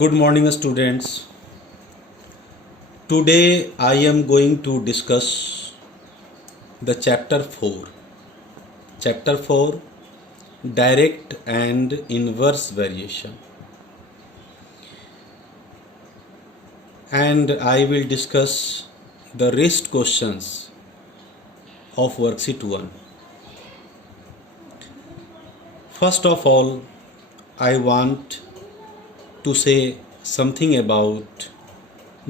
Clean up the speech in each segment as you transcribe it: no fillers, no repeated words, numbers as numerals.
Good morning, students. Today I am going to discuss the chapter 4. Chapter 4, Direct and Inverse Variation. And I will discuss the rest questions of worksheet 1. First of all, I want to say something about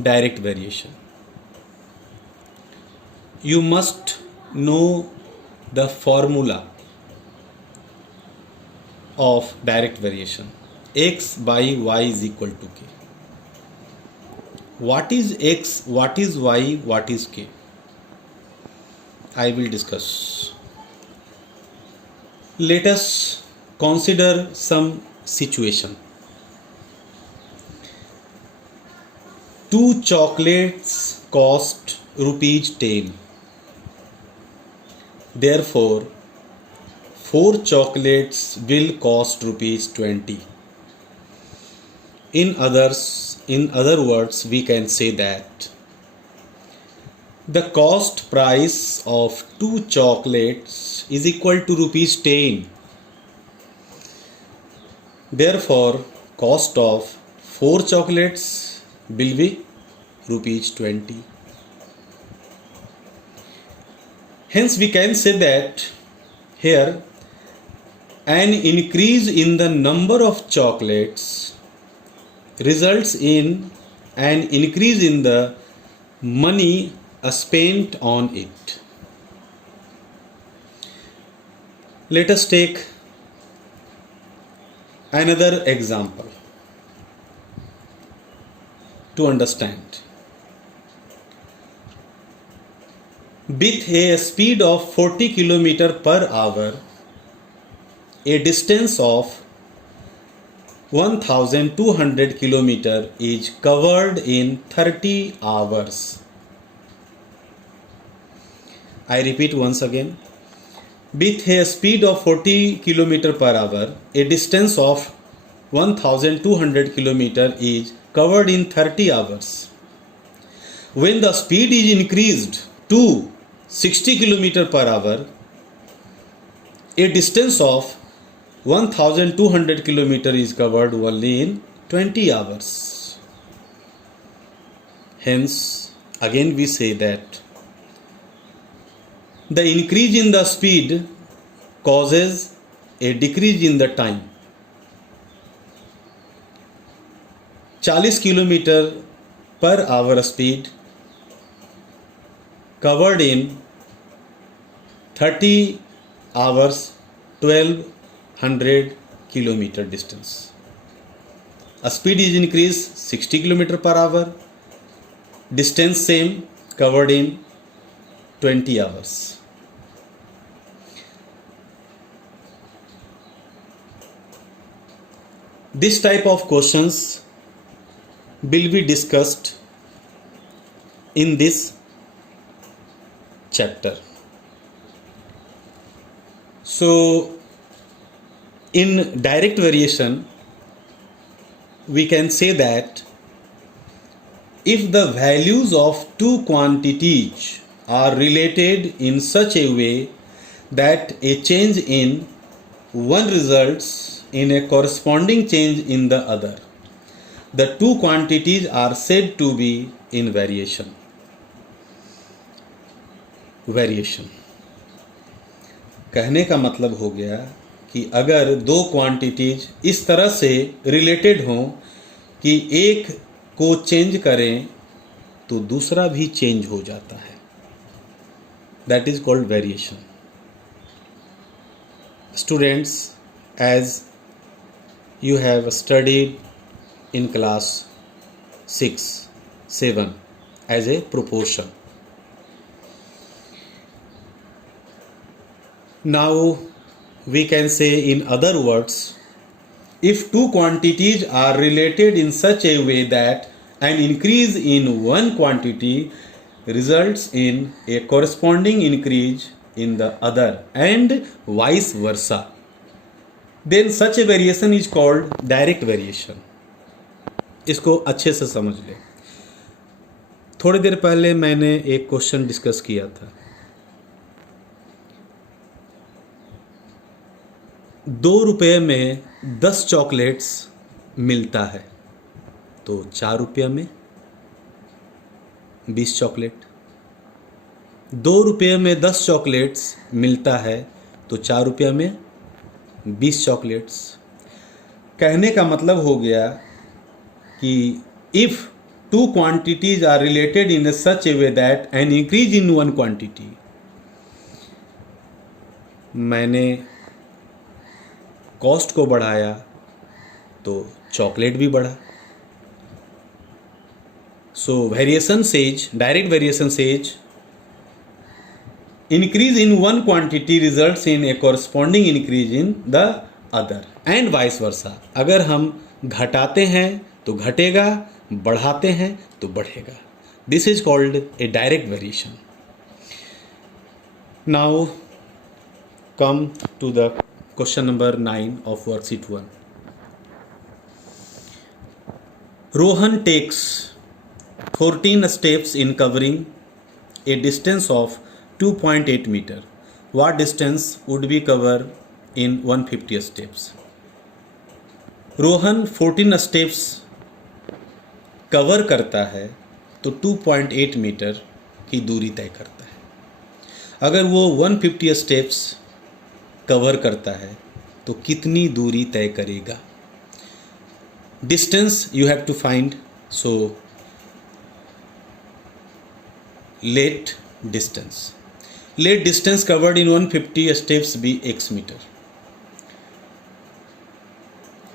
direct variation. You must know the formula of direct variation. X by y is equal to k. What is x, what is y, what is k? I will discuss. Let us consider some situation. 2 chocolates cost rupees 10. Therefore, 4 chocolates will cost rupees 20. In other words, we can say that the cost price of 2 chocolates is equal to rupees 10. Therefore, cost of 4 chocolates will be rupees 20. Hence, we can say that here an increase in the number of chocolates results in an increase in the money spent on it. Let us take another example to understand. With a speed of 40 km per hour, a distance of 1200 km is covered in 30 hours. I repeat once again. With a speed of 40 km per hour, a distance of 1200 km is covered in 30 hours. When the speed is increased to 60 km per hour, a distance of 1200 km is covered only in 20 hours. Hence, again we say that the increase in the speed causes a decrease in the time. 40 km per hour speed covered in 30 hours, 1200 km distance. A speed is increased 60 km per hour, distance same, covered in 20 hours. This type of questions will be discussed in this chapter. So, in direct variation, we can say that if the values of two quantities are related in such a way that a change in one results in a corresponding change in the other, the two quantities are said to be in variation. Variation कहने का मतलब हो गया कि अगर दो quantities इस तरह से रिलेटेड हों कि एक को चेंज करें तो दूसरा भी चेंज हो जाता है. That is called variation. Students, as you have studied in class 6, 7 as a proportion. Now we can say, in other words, if two quantities are related in such a way that an increase in one quantity results in a corresponding increase in the other and vice versa, then such a variation is called direct variation. इसको अच्छे से समझ ले। थोड़ी देर पहले मैंने एक question discuss किया था, 2 रुपये में 10 चॉकलेट्स मिलता है, तो 4 रुपये में 20 चॉकलेट। 2 रुपये में 10 चॉकलेट्स मिलता है, तो 4 रुपये में 20 चॉकलेट्स। कहने का मतलब हो गया कि if two quantities are related in such a way that an increase in one quantity, मैंने कॉस्ट को बढ़ाया तो चॉकलेट भी बढ़ा। So variation says, direct variation says, increase in one quantity results in a corresponding increase in the other and vice versa। अगर हम घटाते हैं तो घटेगा, बढ़ाते हैं तो बढ़ेगा। This is called a direct variation। Now come to the question number 9 of worksheet 1। Rohan takes 14 steps in covering a distance of 2.8 meter। What distance would be covered in 150 steps? Rohan 14 steps cover करता है तो 2.8 metre की दूरी तय करता है। अगर वो 150 स्टेप्स कवर करता है तो कितनी दूरी तय करेगा? Distance you have to find, so let distance covered in 150 steps be x meter।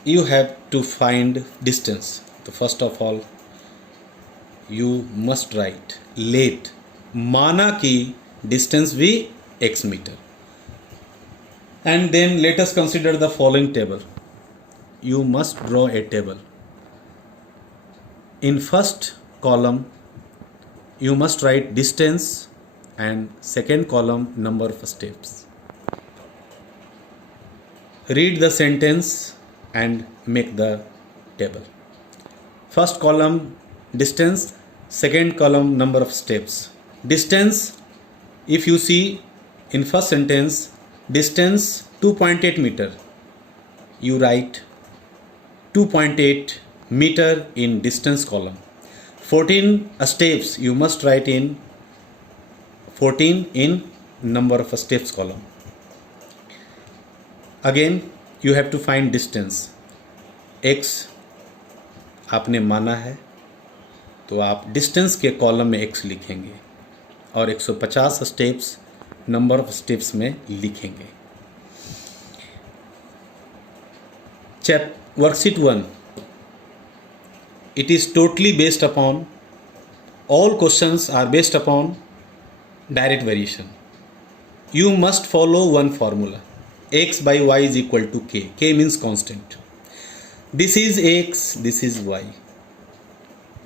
You have to find distance, so first of all you must write let, माना कि distance be x meter, and then let us consider the following table। You must draw a table। In first column you must write distance and second column number of steps। Read the sentence and make the table। First column distance, second column number of steps। Distance, if you see in first sentence distance 2.8 meter, you write 2.8 meter in distance column। 14 steps you must write in 14 in number of steps column। Again you have to find distance। x आपने माना है तो आप distance के column में x लिखेंगे और 150 steps number of steps में लिखेंगे। Worksheet 1, it is totally based upon, all questions are based upon direct variation। You must follow one formula, x by y is equal to k। K means constant। This is x, this is y,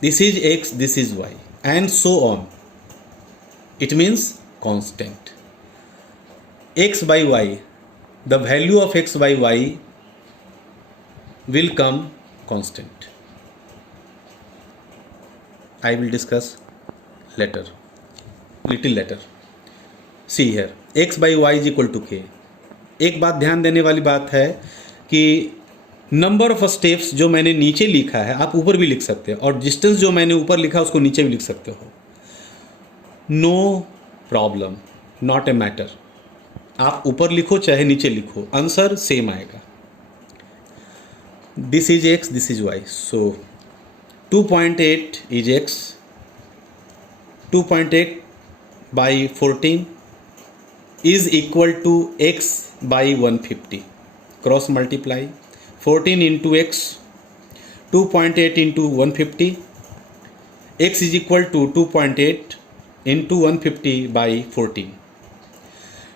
this is x, this is y, and so on। It means constant। x by y, the value of x by y will come constant। I will discuss later, little later। See here, x by y is equal to k। एक बात ध्यान देने वाली बात है कि number of steps जो मैंने नीचे लिखा है आप ऊपर भी लिख सकते हो, और डिस्टेंस जो मैंने ऊपर लिखा उसको नीचे भी लिख सकते हो। No problem, not a matter. आप ऊपर लिखो चाहे नीचे लिखो, आंसर सेम आएगा। This is x, this is y, so 2.8 is x, 2.8 by 14 is equal to x by 150। Cross multiply 14 into x, 2.8 into 150, x is equal to 2.8 into 150 by 14।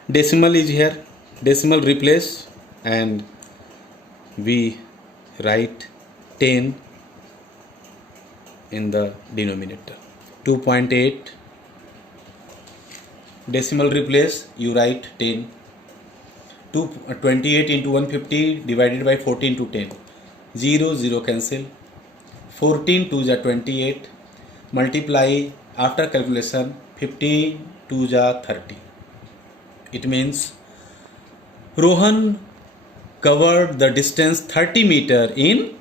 Decimal is here, decimal replace and we write 10 in the denominator। 2.8 decimal replace, you write 10। 28 into 150 divided by 14 to 10, 0 0 cancel, 14 2 जा 28, multiply after calculation 15 2 जा 30. It means Rohan covered the distance 30 meter in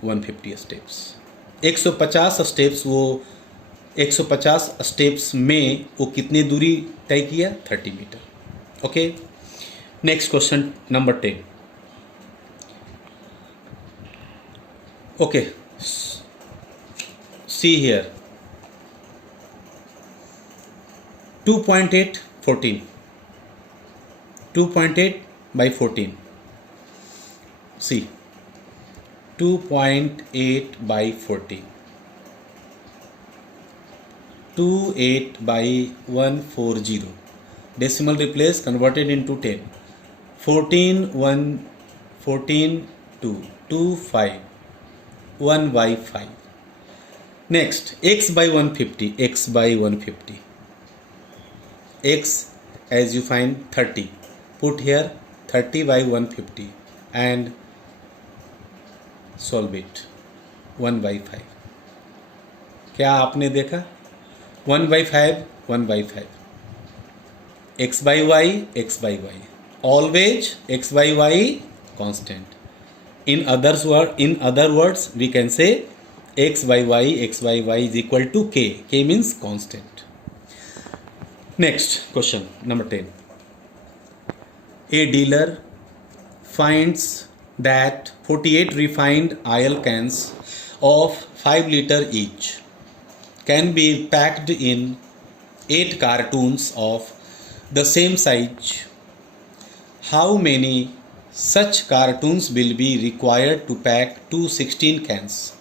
150 steps. 150 steps वो 150 steps में वो कितनी दूरी तय किया? 30 metre. Okay, next question number 10. Okay, see here 2.8 14, 2.8 by 14. See, 2.8 by 14, 28 by 140, decimal replace, converted into 10, 14 1 14 2 2 5 1 by 5. Next, x by 150, x by 150, x as you find 30, put here 30 by 150 and solve it. 1 by 5. क्या आपने देखा? 1 by 5, 1 by 5. X by y, x by y. Always x by y constant. In other words, we can say x by y is equal to k. K means constant. Next question number 10. A dealer finds that 48 refined oil cans of 5 liter each can be packed in 8 cartons of the same size. How many such cartons will be required to pack 216 cans?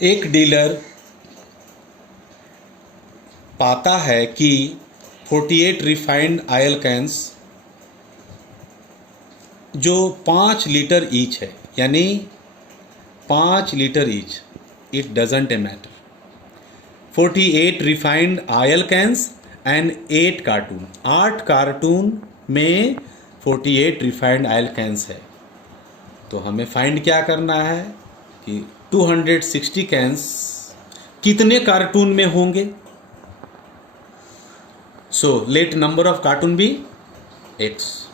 एक dealer पाता है कि 48 refined oil cans जो 5 litre each है, यानी 5 litre each, it doesn't matter. 48 refined oil cans and 8 carton, 8 carton में 48 refined oil cans है. तो हमें फाइंड क्या करना है कि 260 कैंस कितने कार्टून में होंगे. So let number of cartoon be x.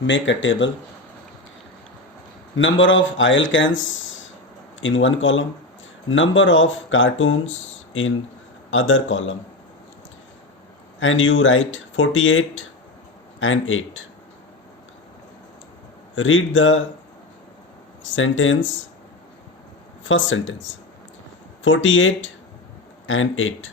Make a table. Number of oil cans in one column, number of cartoons in other column, and you write 48 and 8. Read the sentence, first sentence, 48 and 8,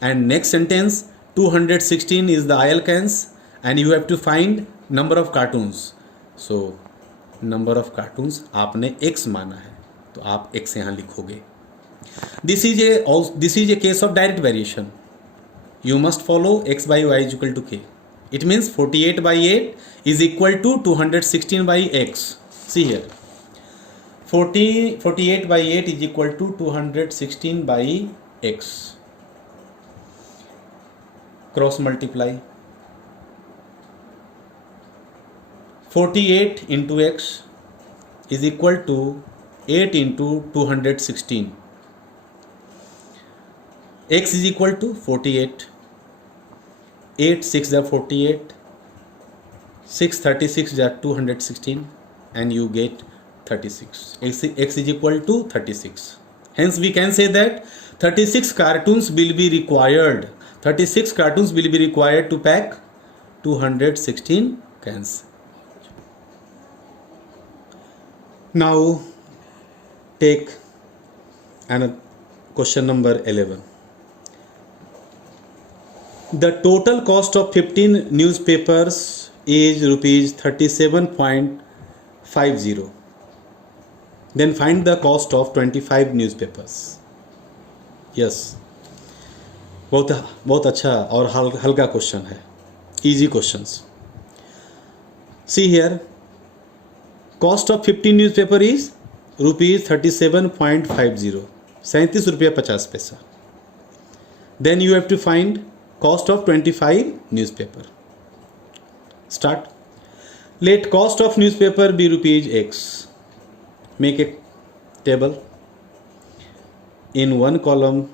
and next sentence, 216 is the oil cans and you have to find number of cartoons. So number of cartoons आपने x माना है तो आप x यहाँ लिखोगे. This is a case of direct variation. You must follow x by y is equal to k. It means 48 by 8 is equal to 216 by x. See here, 48 by 8 is equal to 216 by x. Cross multiply. 48 into x is equal to 8 into 216. X is equal to 48. 8 6 are 48. 6 36 are 216 and you get 36. X is equal to 36. Hence we can say that 36 cartoons will be required. 36 cartoons will be required to pack 216 cans. Now take another question number 11. The total cost of 15 newspapers is rupees 37.50. Then find the cost of 25 newspapers. Yes. बहुत अच्छा और हल्का question है, easy questions. See here, cost of 15 newspaper is rupees 37.50, 37 रुपया 50 पैसा. Then you have to find cost of 25 newspaper. Start. Let cost of newspaper be rupees x. Make a table. In one column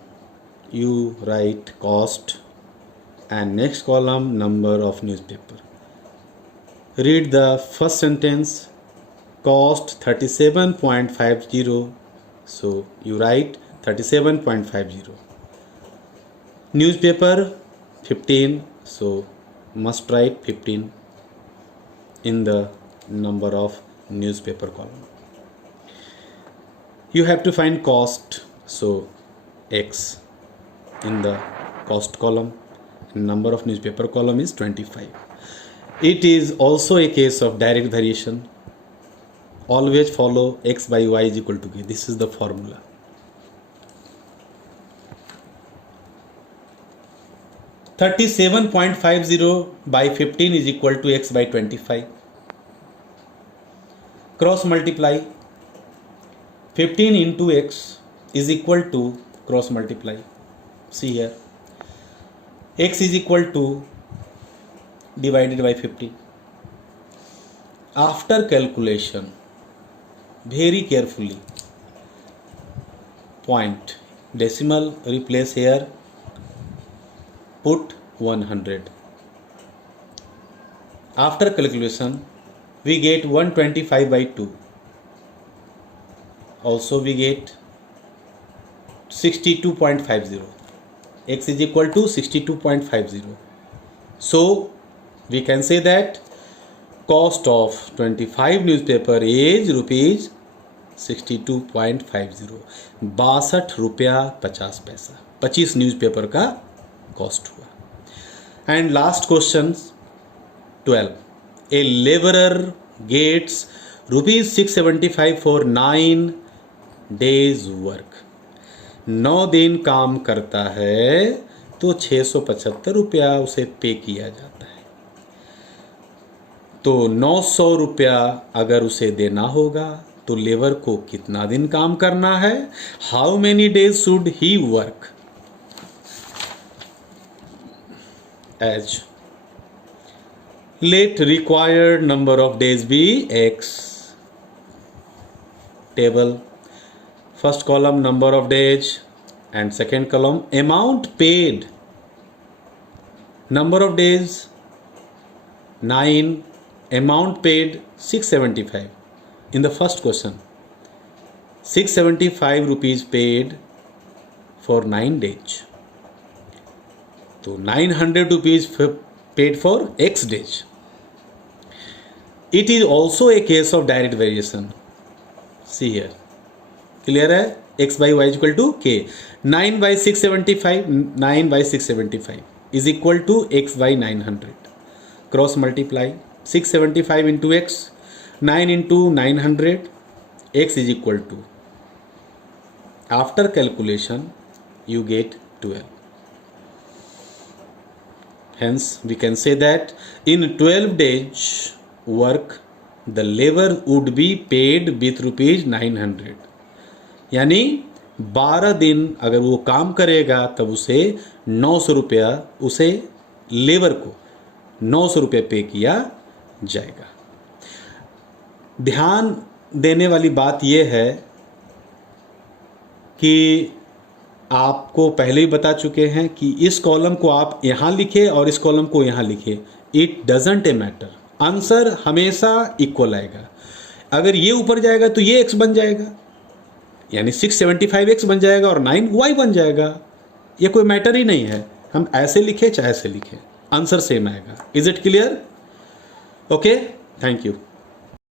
you write cost and next column number of newspaper. Read the first sentence, cost 37.50, so you write 37.50. Newspaper 15, so must write 15 in the number of newspaper column. You have to find cost, so X in the cost column, number of newspaper column is 25. It is also a case of direct variation. Always follow X by Y is equal to K. This is the formula. $37.50 by 15 is equal to X by 25. Cross multiply. 15 into X is equal to cross multiply. See here. X is equal to divided by 50. After calculation, very carefully, point, decimal replace here, put 100. After calculation, we get 125 by 2. Also we get 62.50. X is equal to 62.50. So we can say that cost of 25 newspaper is rupees 62.50. 62 रुपया 50 पैसा 25 newspaper का cost हुआ. And last question 12. A labourer gets rupees 675 for 9 days work. 9 दिन काम करता है तो 675 रुपया उसे पे किया जाता है. तो 900 रुपया अगर उसे देना होगा तो लेबर को कितना दिन काम करना है? How many days should he work? As let required number of days be x. Table, first column number of days and second column amount paid. Number of days 9, amount paid 675. In the first question, 675 rupees paid for 9 days. So 900 rupees paid for X days. It is also a case of direct variation. See here. Clear है? X by Y is equal to K. 9 by 675, 9 by 675 is equal to X by 900. Cross multiply. 675 into X, 9 into 900, X is equal to. After calculation, you get 12. Hence, we can say that in 12 days work, the labor would be paid with rupees 900. यानी 12 दिन अगर वो काम करेगा तब उसे 900 रुपया, उसे लेबर को 900 रुपये पे किया जाएगा. ध्यान देने वाली बात यह है कि आपको पहले ही बता चुके हैं कि इस कॉलम को आप यहाँ लिखें और इस कॉलम को यहाँ लिखें. It doesn't a matter. Answer हमेशा इक्वल आएगा. अगर ये ऊपर जाएगा तो ये एक्स बन जाएगा, यानी 675x बन जाएगा और 9y बन जाएगा. ये कोई मैटर ही नहीं है. हम ऐसे लिखें चाहे ऐसे लिखें, आंसर सेम आएगा. Is it clear? Okay, thank you.